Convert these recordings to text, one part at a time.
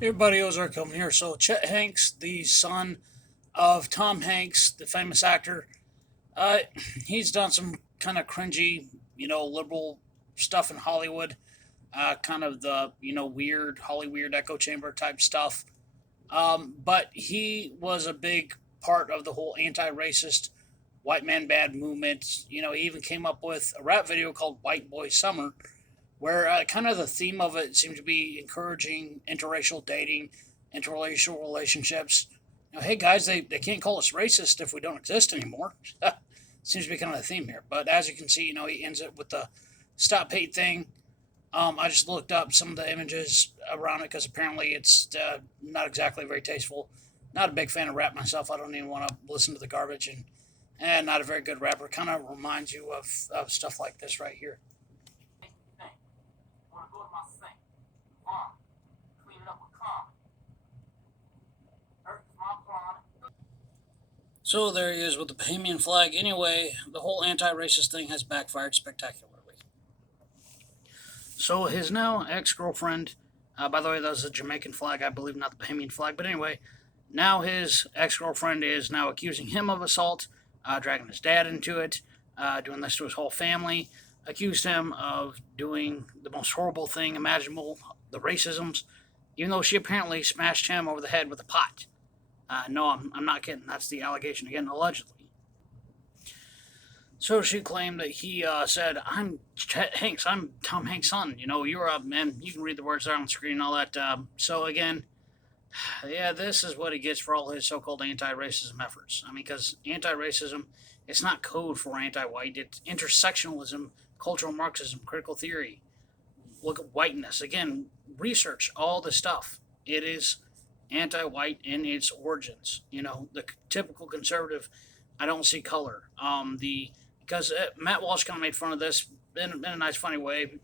Hey everybody, Ozark coming here. So Chet Hanks, the son of Tom Hanks, the famous actor, uh, he's done some kind of cringy, liberal stuff in Hollywood, kind of the weird Hollywood echo chamber type stuff. But he was a big part of the whole anti-racist white man bad movement. He even came up with a rap video called "White Boy Summer," where kind of the theme of it seemed to be encouraging interracial dating, interracial relationships. Hey guys, they can't call us racist if we don't exist anymore. Seems to be kind of the theme here. But as you can see, he ends it with the stop hate thing. I just looked up some of the images around it because apparently it's not exactly very tasteful. Not a big fan of rap myself. I don't even want to listen to the garbage, and not a very good rapper. Kind of reminds you of stuff like this right here. So there he is with the Bahamian flag. Anyway, the whole anti-racist thing has backfired spectacularly. So his now ex-girlfriend, by the way, that was a Jamaican flag, I believe, not the Bahamian flag. But anyway, now his ex-girlfriend is now accusing him of assault, dragging his dad into it, doing this to his whole family, accused him of doing the most horrible thing imaginable, the racisms, even though she apparently smashed him over the head with a pot. No, I'm not kidding. That's the allegation again, allegedly. So she claimed that he said, "I'm Chet Hanks. I'm Tom Hanks' son. You're a man. You can read the words there on the screen and all that." So again, yeah, this is what he gets for all his so-called anti-racism efforts. I mean, because anti-racism, it's not code for anti-white. It's intersectionalism, cultural Marxism, critical theory. Look at whiteness again. Research all the stuff. It is anti-white in its origins. The typical conservative, I don't see color. The because Matt Walsh kind of made fun of this in a nice, funny way.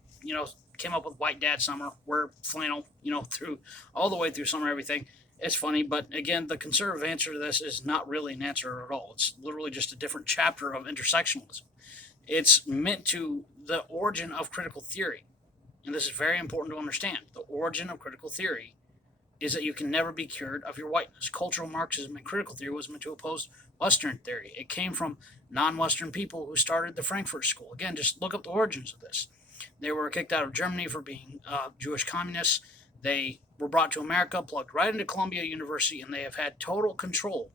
Came up with White Dad Summer, wear flannel, through all the way through summer, everything. It's funny, but again, the conservative answer to this is not really an answer at all. It's literally just a different chapter of intersectionalism. It's meant to the origin of critical theory, and this is very important to understand. The origin of critical theory is that you can never be cured of your whiteness. Cultural Marxism and critical theory was meant to oppose Western theory. It came from non-Western people who started the Frankfurt School. Again, just look up the origins of this. They were kicked out of Germany for being Jewish communists. They were brought to America, plugged right into Columbia University, and they have had total control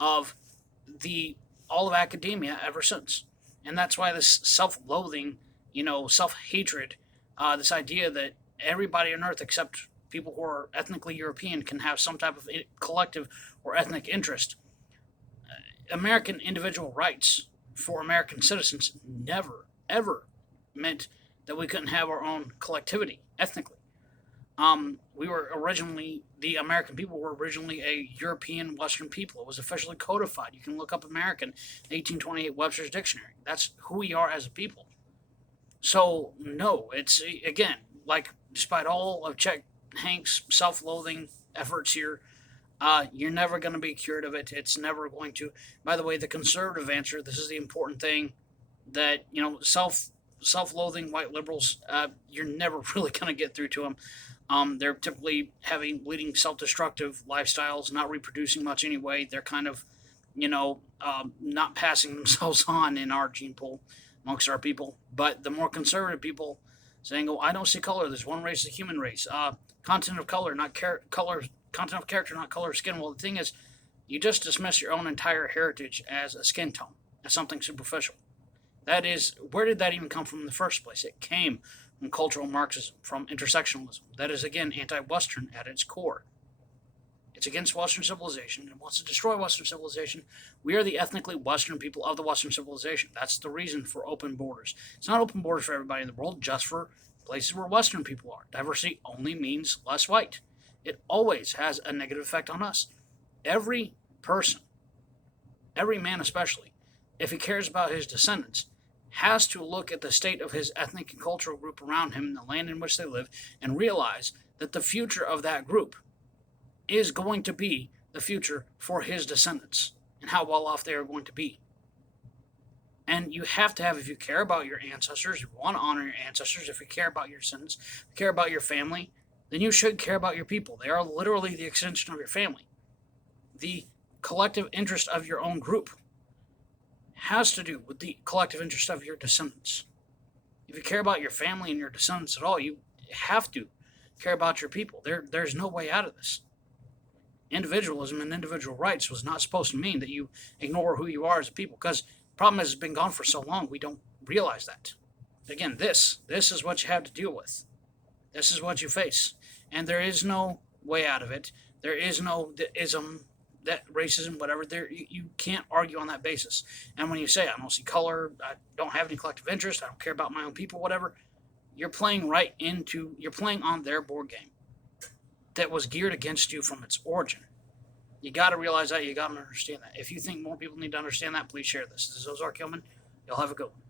of the all of academia ever since. And that's why this self-loathing, self-hatred, this idea that everybody on Earth except people who are ethnically European can have some type of collective or ethnic interest. American individual rights for American citizens never, ever meant that we couldn't have our own collectivity ethnically. We were originally, the American people were originally a European Western people. It was officially codified. You can look up American, 1828 Webster's Dictionary. That's who we are as a people. So, no, it's, again, like, despite all of Chet Hanks' self-loathing efforts here, you're never going to be cured of it. It's never going to. By the way, the conservative answer, this is the important thing, that, self-loathing white liberals, you're never really going to get through to them. They're typically leading self-destructive lifestyles, not reproducing much anyway. They're kind of, not passing themselves on in our gene pool amongst our people. But the more conservative people saying, "Oh, I don't see color. There's one race, the human race. Content of color, not color. Content of character, not color of skin." Well, the thing is, you just dismiss your own entire heritage as a skin tone, as something superficial. That is, where did that even come from in the first place? It came from cultural Marxism, from intersectionalism. That is, again, anti-Western at its core. It's against Western civilization and wants to destroy Western civilization. We are the ethnically Western people of the Western civilization. That's the reason for open borders. It's not open borders for everybody in the world, just for places where Western people are. Diversity only means less white. It always has a negative effect on us. Every person, every man especially, if he cares about his descendants, has to look at the state of his ethnic and cultural group around him in the land in which they live and realize that the future of that group is going to be the future for his descendants and how well off they are going to be. And you have to have, if you care about your ancestors, if you want to honor your ancestors, if you care about your descendants, if you care about your family, then you should care about your people. They are literally the extension of your family. The collective interest of your own group has to do with the collective interest of your descendants. If you care about your family and your descendants at all, you have to care about your people. There's no way out of this. Individualism and individual rights was not supposed to mean that you ignore who you are as a people, because the problem is it's been gone for so long we don't realize that. Again, this is what you have to deal with. This is what you face, and there is no way out of it. There is no ism, that racism, whatever. You can't argue on that basis. And when you say I don't see color, I don't have any collective interest, I don't care about my own people, whatever, you're playing on their board game that was geared against you from its origin. You got to realize that. You got to understand that. If you think more people need to understand that, please share this. This is Ozark Hillman. Y'all have a good one.